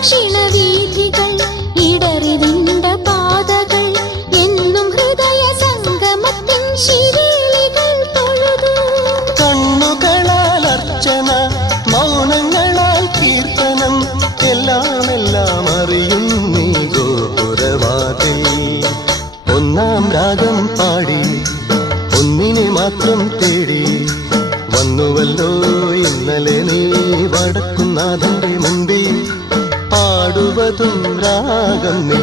പ്രദക്ഷിണവീഥികൾ ഇടറിവിണ്ട പാതകൾ എന്നും ഹൃദയ സംഗമത്തിൻ ശിവേലികൾ തൊഴുതു. കണ്ണുകളാൽ അർച്ചന, മൗനങ്ങളാൽ കീർത്തനം, എല്ലാം അറിയും നീ ഗോപുരവാതിൽ. ഒന്നാം രാഗം പാടി ഒന്നിനെ മാത്രം തേടി വന്നുവല്ലോ ഇന്നലെ നീ വടക്കുന്നാഥന്റെ മുമ്പിൽ. പാടുവതും രാഗം നീ,